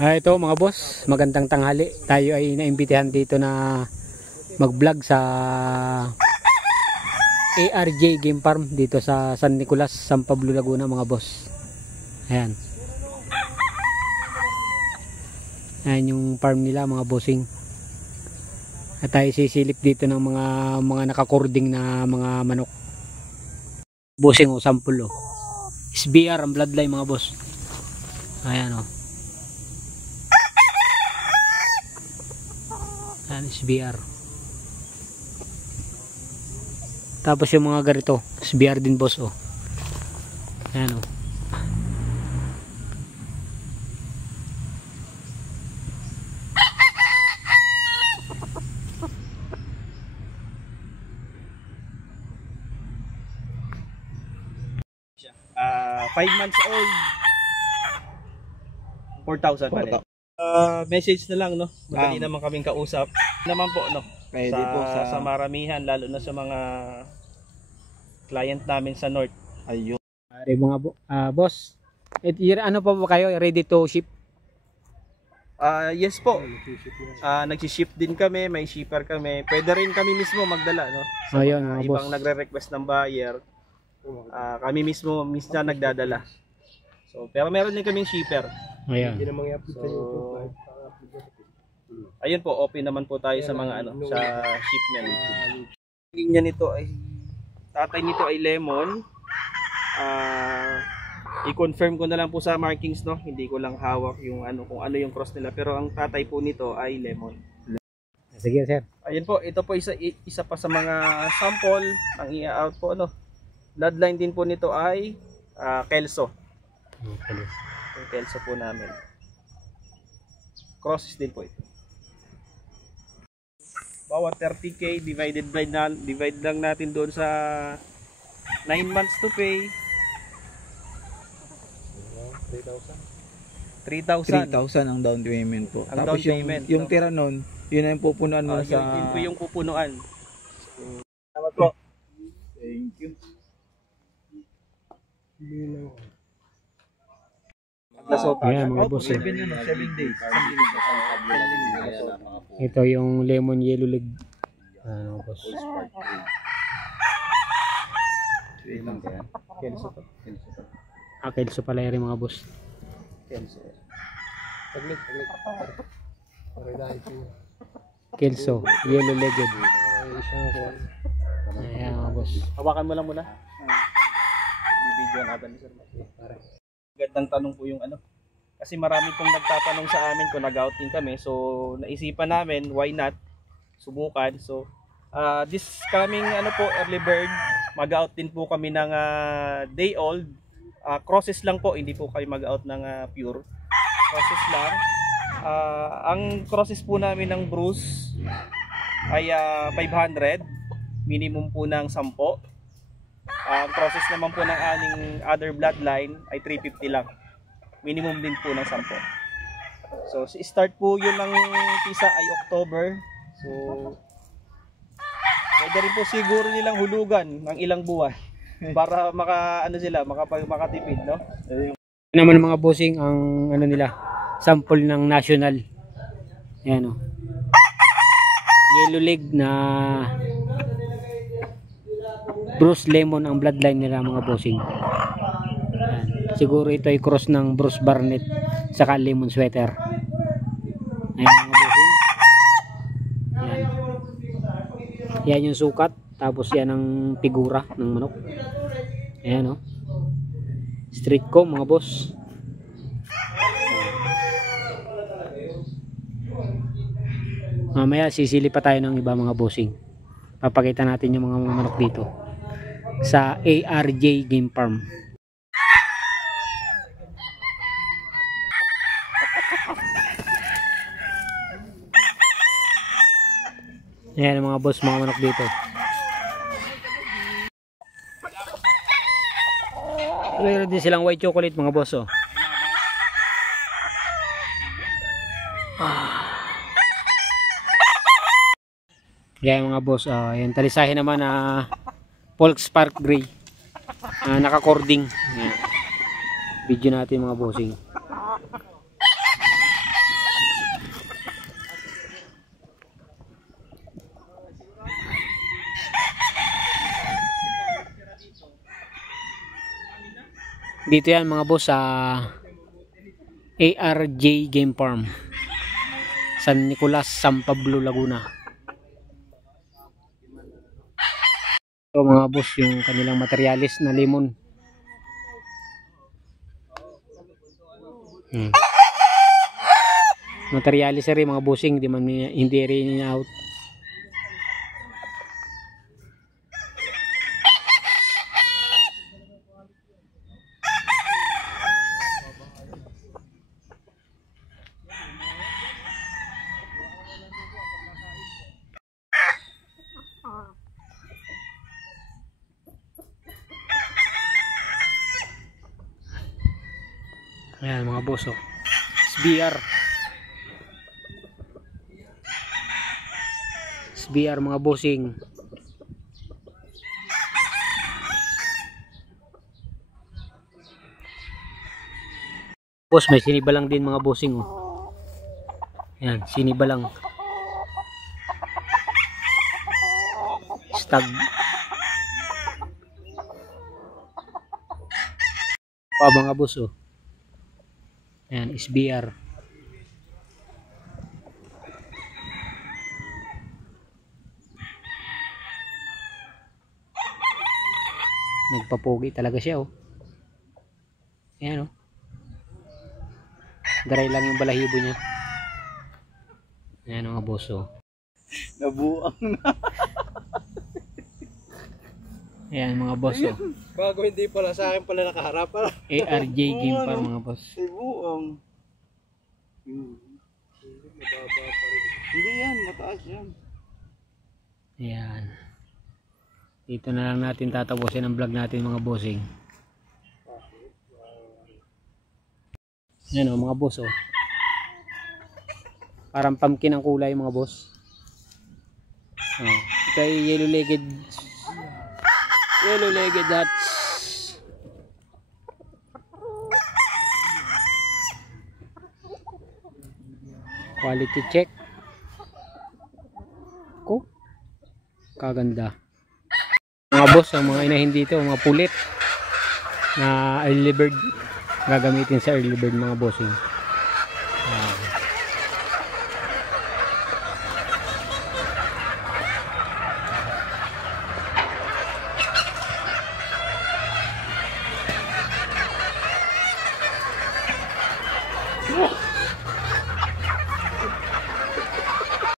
Ito mga boss, magandang tanghali. Tayo ay naimbitahan dito na mag-vlog sa ARJ Game Farm dito sa San Nicolas, San Pablo, Laguna mga boss. Ayan. Ayan yung farm nila mga bossing. At tayo sisilip dito ng mga nakakording na mga manok. Bossing o sample o. SBR ang bloodline mga boss. Ayan o. Ayan, SBR. Tapos yung mga garito, SBR din boss oh. Ayan oh. Five months old. 4,000 pa rin. Message na lang, no? Madali naman kaming kausap. Naman po, no? Pwede po sa maramihan, lalo na sa mga client namin sa North. Ayun. Mga boss, ano pa ba kayo? Ready to ship? Yes po. Nagsi-ship din kami, may shipper kami. Pwede rin kami mismo magdala, no? Sa Ayun, mga ibang nagre-request ng buyer. Kami mismo minsan nagdadala. So, pero meron din kaming shipper. Ayan. So, ayun po, open naman po tayo sa mga sa shipment. Niya nito ay tatay nito ay Lemon. I-confirm ko na lang po sa markings, no. Hindi ko lang hawak yung kung ano yung cross nila, pero ang tatay po nito ay Lemon. Sige, sir. Ayun po, ito po isa pa sa mga sample ang i-out po Bloodline din po nito ay Kelso. Okay. Yung Kelso po namin. Crosses din po ito. Bawat 30k divide lang natin doon sa 9 months to pay. 3,000 ang down payment po. Ang Tapos down payment, yung tira nun, yun na yung pupunuan mo sa... Yun po yung pupunuan. Salamat po. Thank you. Ayan mga boss. 7 days. Ito yung lemon yellow leg. Ano boss? Kelso pala rin mga boss. Kelso, yellow legged. Ayan mga boss. Hawakan mo lang muna. Bibidyo natin sir. Gandang tanong po yung kasi marami pong nagtatanong sa amin kung nag-outing kami, so naisipan namin why not subukan. So this coming early bird, mag-out din po kami ng day old. Crosses lang po, hindi po kami mag-out ng pure crosses lang. Ang crosses po namin ng Bruce ay 500, minimum po ng 10. Ang process naman po ng aning other bloodline ay 350 lang. Minimum din po ng 10. So, start po yun ng pisa ay October. So, pwede rin po siguro nilang hulugan ng ilang buwan para makatipid, no? Naman mga bossing ang nila, sample ng national. Ayan o. Yellow leg na Bruce Lemon ang bloodline nila mga bossing. Ayan. Siguro ito ay cross ng Bruce Barnett saka Lemon Sweater. Ayan mga bossing. Ayan. Yan yung sukat. Tapos yan ang figura ng manok. Ayan o. Street comb mga boss. Mamaya sisili pa tayo ng iba mga bossing. Papakita natin yung mga manok dito sa ARJ Game Farm. Ayan mga boss, mga manok dito. Meron din silang white chocolate mga boss oh. Ayan mga boss, ayan talisahin naman Volkspark Gray. Naka-cording. Ayan. Video natin mga bossing. Dito yan mga boss sa ARJ Game Farm, San Nicolas, San Pablo, Laguna. Ito mga boss yung kanilang materialis na lemon. Materialis rin mga bossing, hindi rin out. Ayan mga boss, oh. SBR mga bossing. Boss, may sinibalang din mga bossing, oh. Ayan, sinibalang stag pa mga boss, oh. Ayan, SBR. Nagpapogi talaga siya, oh. Ayan, oh. Daray lang yung balahibo niya. Ayan mga boss, oh. Nabuang na. Ayan mga boss, oh. Bago hindi pala sa akin pala nakaharap pala. ARJ Game Farm mga boss. Nabuang. Hindi yan, mataas yan. Ayan. Dito na lang natin tatapusin ang vlog natin mga bossing. Ayan, oh, mga boss, oh. Parang pumpkin ang kulay mga boss. Oh, ito ay yellow-legged dots. Quality check. Ko, kaganda. Mga boss, ang mga inahin dito, mga pulit na early bird, gagamitin sa early bird mga bossing. Ah.